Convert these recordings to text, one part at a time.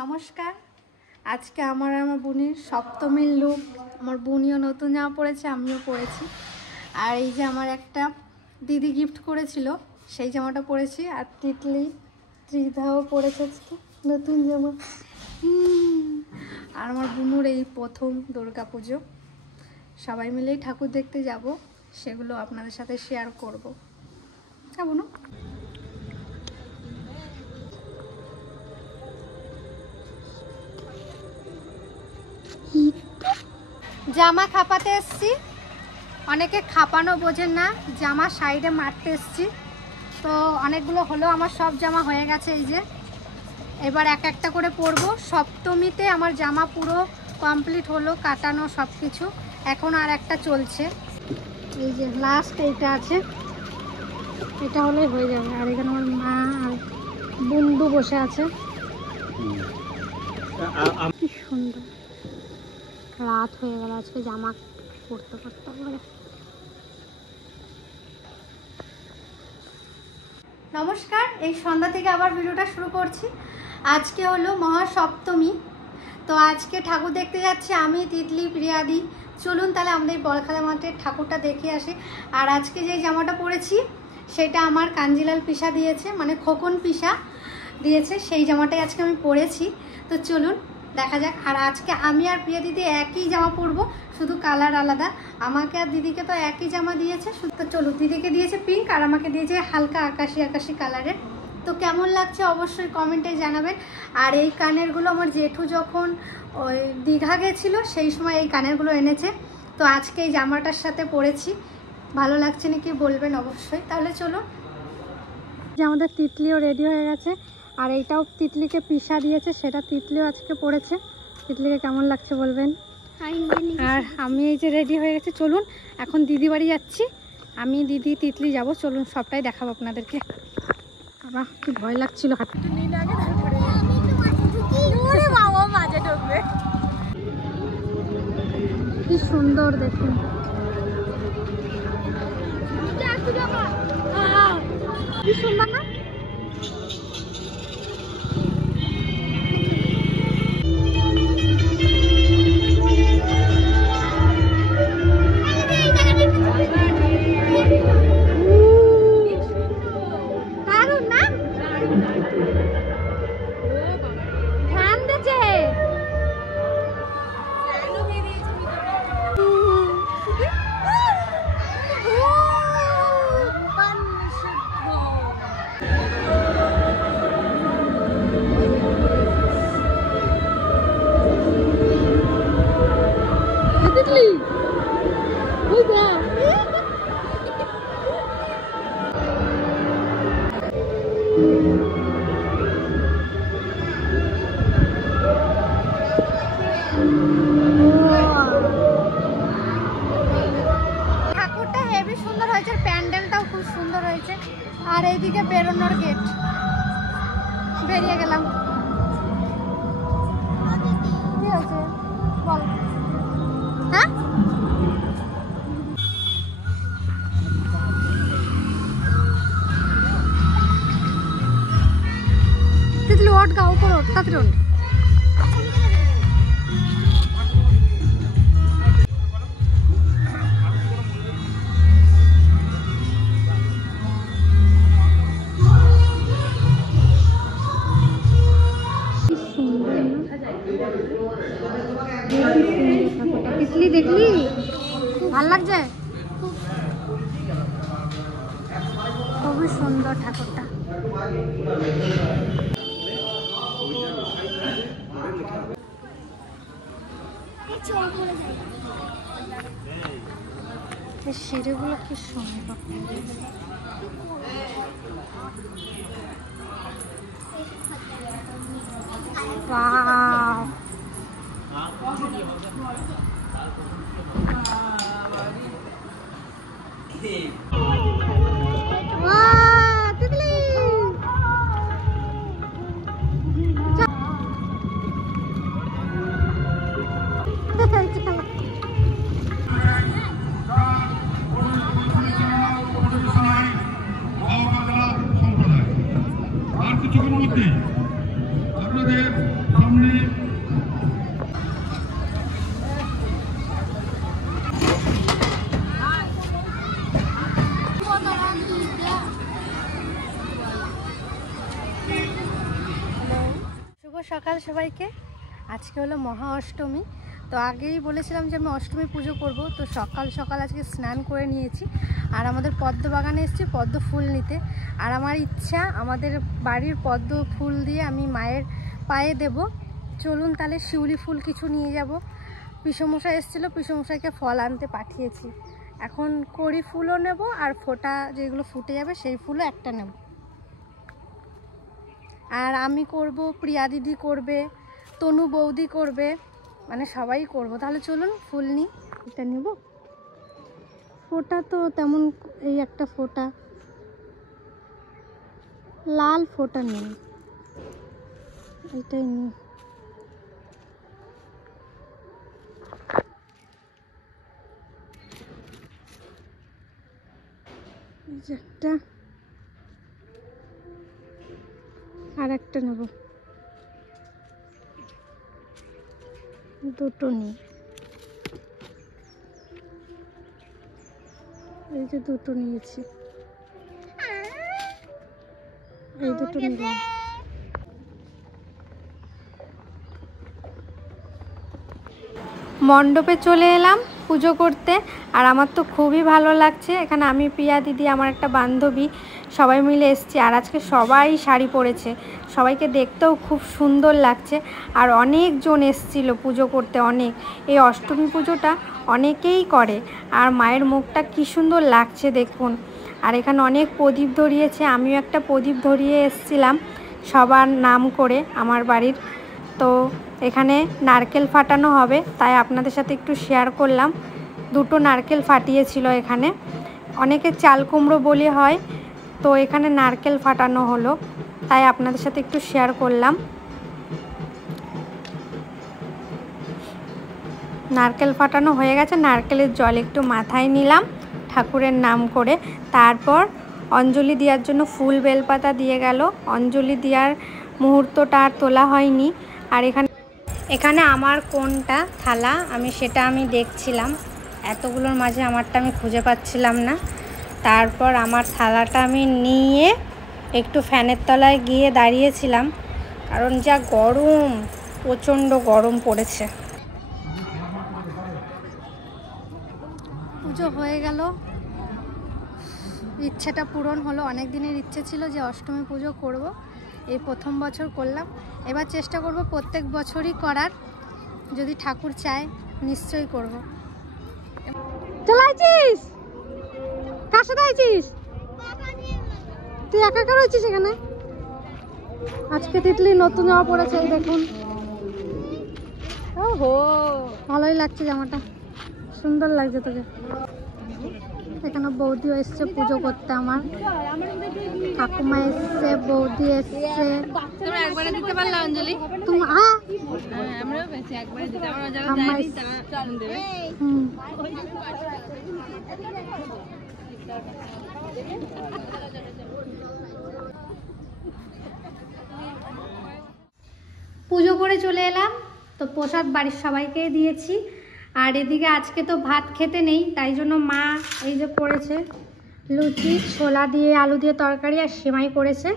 নমস্কার। আজকে আমার বোনের সপ্তমীর লুক। আমার বোনিও নতুন জামা পরেছে, আমিও পরেছি। আর এই যে আমার একটা দিদি গিফট করেছিল, সেই জামাটা পরেছি। আর তিতলি ত্রিধাও পরেছে নতুন জামা। আর আমার বোনুর এই প্রথম দুর্গা পুজো। সবাই মিলেই ঠাকুর দেখতে যাব, সেগুলো আপনাদের সাথে শেয়ার করব। যাবো না? জামা খাপাতে এসছি। অনেকে খাপানো বোঝেন না, জামা সাইডে মারতে এসছি। তো অনেকগুলো হলো, আমার সব জামা হয়ে গেছে। এই যে এবার এক একটা করে পরবো। সপ্তমীতে আমার জামা পুরো কমপ্লিট হলো, কাটানো সব কিছু। এখন আর একটা চলছে, এই যে লাস্ট এইটা আছে, এটা হলেই হয়ে যাবে। আর এখানে আমার মা আর বন্ধু বসে আছে। কি সুন্দর, রাত হয়ে গেল, আজকে জামা পরতে পরতে হবে। নমস্কার, এই সন্ধ্যা থেকে আবার ভিডিওটা শুরু করছি। আজকে হলো মহাসপ্তমী। তো আজকে ঠাকুর দেখতে যাচ্ছি আমি, তিতলি, প্রিয়াদি। চলুন তাহলে আমাদের বলখালা মাঠের ঠাকুরটা দেখে আসি। আর আজকে যে জামাটা পরেছি সেটা আমার কাঞ্জিলাল পিসা দিয়েছে, মানে খোকন পিসা দিয়েছে। সেই জামাটাই আজকে আমি পরেছি। তো চলুন দেখা যাক। আর আজকে আমি আর প্রিয়া দিদি একই জামা পরবো, শুধু কালার আলাদা। আমাকে আর দিদিকে তো একই জামা দিয়েছে। তো চলুন, দিদিকে দিয়েছে পিঙ্ক আর আমাকে দিয়েছে হালকা আকাশি আকাশি কালারের। তো কেমন লাগছে অবশ্যই কমেন্টে জানাবেন। আর এই কানেরগুলো আমার জেঠু যখন ওই দীঘা গেছিলো সেই সময় এই কানেরগুলো এনেছে। তো আজকে এই জামাটার সাথে পরেছি, ভালো লাগছে নাকি বলবেন অবশ্যই। তাহলে চলুন। যে আমাদের তিতলিও রেডি হয়ে গেছে। আর এইটাও তিতলিকে পিসা দিয়েছে, সেটা তিতলিও আজকে পড়েছে। তিতলিকে কেমন লাগছে বলবেন। আর আমি এই যে রেডি হয়ে গেছে। চলুন এখন দিদি বাড়ি যাচ্ছি, আমি দিদি তিতলি যাব। চলুন সবটাই দেখাবো আপনাদেরকে। বাবা কি ভয় লাগছিল, হাতে কি সুন্দর দেখুন। কি সুন্দর না? ঠাকুরটা হেভি সুন্দর হয়েছে, প্যান্ডেলটাও খুব সুন্দর হয়েছে। আর এইদিকে বেরোনোর গেট, বেরিয়ে গেলাম। কি হয়েছে বল? হ্যাঁ তিতলি ওঠ গা, উপর ওঠ, তাড়াতাড়ি ওঠ। তিতলি দেখলি ভাল লাগছে, খুবই সুন্দর ঠাকুরটা। সিঁড়িগুলো কি সুন্দর। Wow. Wah, Titli. কিছুক্ষণ মধ্যে আপনাদের শুভ সকাল সবাইকে। আজকে হলো মহা অষ্টমী। তো আগেই বলেছিলাম যে আমি অষ্টমী পুজো করব, তো সকাল সকাল আজকে স্নান করে নিয়েছি আর আমাদের পদ্ম বাগানে এসেছি পদ্ম ফুল নিতে। আর আমার ইচ্ছা আমাদের বাড়ির পদ্ম ফুল দিয়ে আমি মায়ের পায়ে দেব। চলুন তাহলে শিউলি ফুল কিছু নিয়ে যাব। পিসমশাই এসেছিলো, পিসমশাইকে ফল আনতে পাঠিয়েছি। এখন কড়ি ফুলও নেব আর ফোঁটা যেগুলো ফুটে যাবে সেই ফুলও একটা নেব। আর আমি করব, প্রিয়া দিদি করবে, তনু বৌদি করবে, মানে সবাই করব। তাহলে চলুন ফুল নিই। এটা নেব। ফোঁটা তো তেমন, এই একটা ফোঁটা, লাল ফোঁটা নেই, এটাই নিই। একটা আর একটা নেব, দুটো নিই। এই যে দুটো নিয়েছি, এই দুটো নিলাম। মণ্ডপে চলে এলাম পুজো করতে। আর আমার তো খুবই ভালো লাগছে। এখানে আমি, প্রিয়া দিদি, আমার একটা বান্ধবী সবাই মিলে এসেছি। আর আজকে সবাই শাড়ি পরেছে, সবাইকে দেখতেও খুব সুন্দর লাগছে। আর অনেকজন এসেছিলো পুজো করতে, অনেক। এই অষ্টমী পুজোটা অনেকেই করে। আর মায়ের মুখটা কি সুন্দর লাগছে দেখুন। আর এখানে অনেক প্রদীপ ধরিয়েছে, আমিও একটা প্রদীপ ধরিয়ে এসেছিলাম সবার নাম করে আমার বাড়ির। তো এখানে নারকেল ফাটানো হবে, তাই আপনাদের সাথে একটু শেয়ার করলাম। দুটো নারকেল ফাটিয়েছিল এখানে। অনেকে চাল কুমড়ো বলে হয়, তো এখানে নারকেল ফাটানো হলো, তাই আপনাদের সাথে একটু শেয়ার করলাম। নারকেল ফাটানো হয়ে গেছে, নারকেলের জল একটু মাথায় নিলাম ঠাকুরের নাম করে। তারপর অঞ্জলি দেওয়ার জন্য ফুল বেলপাতা দিয়ে গেল। অঞ্জলি দেওয়ার মুহূর্তটা আর তোলা হয়নি। আর এখানে আমার কোনটা থালা আমি সেটা দেখছিলাম। এতগুলোর মাঝে আমারটা আমি খুঁজে পাচ্ছিলাম না। তারপর আমার থালাটা আমি নিয়ে একটু ফ্যানের তলায় গিয়ে দাঁড়িয়েছিলাম, কারণ যা গরম, প্রচণ্ড গরম পড়েছে। পুজো হয়ে গেল, ইচ্ছেটা পূরণ হলো। অনেক দিনের ইচ্ছে ছিল যে অষ্টমী পুজো করব, এই প্রথম বছর করলাম। এবার চেষ্টা করব প্রত্যেক বছরই করার, যদি ঠাকুর চায় নিশ্চয়ই করব। চলাইছিস? কার সাথে আইছিস? তুই একা একা রয়েছিস এখানে? আজকে তিতলি নতুন জামা পরেছে, দেখুন। ওহো, ভালোই লাগছে জামাটা, সুন্দর লাগছে তোকে। এখানে বৌদিও এসছে পুজো করতে, আমার ঠাকুমা এসছে, বৌদি এসছে। তোমরা একবারে দিতে পারলে অঞ্জলি? তুমি আমরাও বেশি একবারে দিতে, আমরা যারা যাই চালন দেবে। পুজো করে চলে এলাম, তো প্রসাদ বাড়ির সবাইকে দিয়েছি। আর এদিকে আজকে তো ভাত খেতে নেই, তাই জন্য মা এই যে করেছে লুচি, ছোলা দিয়ে আলু দিয়ে তরকারি আর সেমাই করেছে।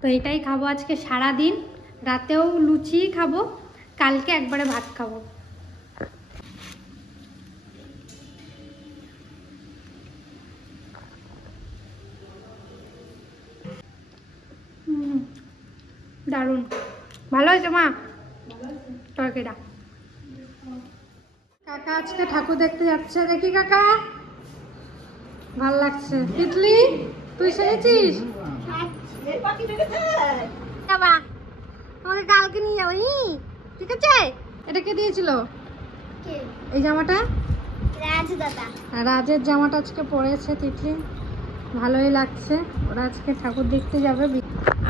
তো এটাই খাবো আজকে সারা দিন। রাতেও লুচিই খাবো, কালকে একবারে ভাত খাবো। দারুণ ভালো হয়েছে মা তরকারিটা। কাকা আজকে ঠাকুর দেখতে যাচ্ছে, দেখি কাকা, ভাল লাগছে। তিতলি তুই সেরেছিস? বাবা তোমাকে কালকে নিয়ে যাবো, ঠিক আছে? এটা কে দিয়েছিল এই জামাটা? রাজের জামাটা আজকে পরেছে তিতলি, ভালোই লাগছে। ওরা আজকে ঠাকুর দেখতে যাবে।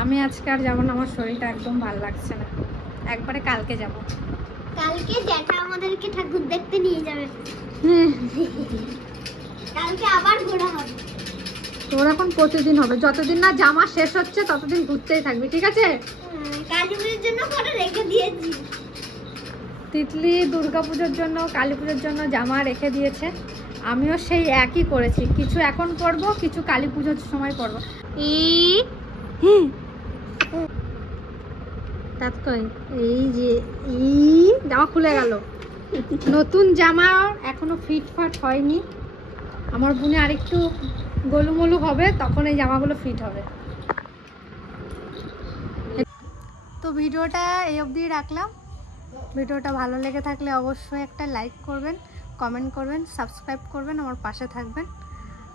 আমি আজকে আর যাবো না, আমার শরীরটা একদম ভালো লাগছে না, একবারে কালকে যাব। কালকে জ্যাঠা আমাদেরকে ঠাকুর দেখতে নিয়ে যাবে, কালকে আবার ঘোরা হবে। তোর এখন প্রতিদিন হবে, যতদিন না জামা শেষ হচ্ছে ততদিন ঘুরতেই থাকবি, ঠিক আছে? কালী পুজোর জন্য কটা রেখে দিয়েছি। তিতলি দুর্গাপুজোর জন্য, কালী পুজোর জন্য জামা রেখে দিয়েছে। আমিও সেই একই করেছি, কিছু এখন পরবো, কিছু কালী পুজোর সময় পরবো। এই যে জামা খুলে গেল, নতুন জামা এখনো ফিটফাট হয়নি। আমার বোনে আরেকটু গোলুমলু হবে, তখন এই জামাগুলো ফিট হবে। তো ভিডিওটা এই অবধি রাখলাম। ভিডিওটা ভালো লেগে থাকলে অবশ্যই একটা লাইক করবেন, কমেন্ট করবেন, সাবস্ক্রাইব করবেন, আমার পাশে থাকবেন।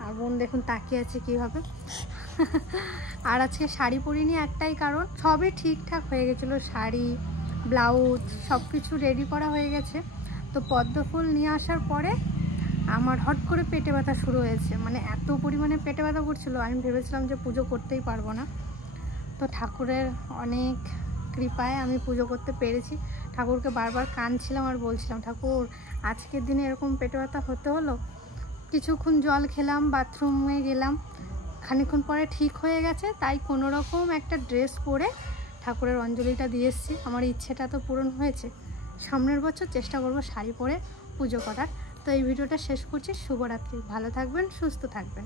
আর বোন দেখুন তাকিয়ে আছে কীভাবে। আর আজকে শাড়ি পরিনি একটাই কারণ, সবই ঠিকঠাক হয়ে গেছিলো, শাড়ি ব্লাউজ সব কিছু রেডি করা হয়ে গেছে। তো পদ্ম ফুল নিয়ে আসার পরে আমার হট করে পেটে ব্যথা শুরু হয়েছে, মানে এত পরিমাণে পেটে ব্যথা করছিল, আমি ভেবেছিলাম যে পুজো করতেই পারবো না। তো ঠাকুরের অনেক কৃপায় আমি পুজো করতে পেরেছি। ঠাকুরকে বারবার কাঁদছিলাম আর বলছিলাম, ঠাকুর আজকের দিনে এরকম পেটে ব্যথা হতে হলো। কিছুক্ষণ জল খেলাম, বাথরুমে গেলাম, খানিকক্ষণ পরে ঠিক হয়ে গেছে। তাই কোনো রকম একটা ড্রেস পরে ঠাকুরের অঞ্জলিটা দিয়ে এসেছি। আমার ইচ্ছেটা তো পূরণ হয়েছে। সামনের বছর চেষ্টা করব শাড়ি পরে পুজো করার। তো এই ভিডিওটা শেষ করছি। শুভরাত্রি, ভালো থাকবেন, সুস্থ থাকবেন।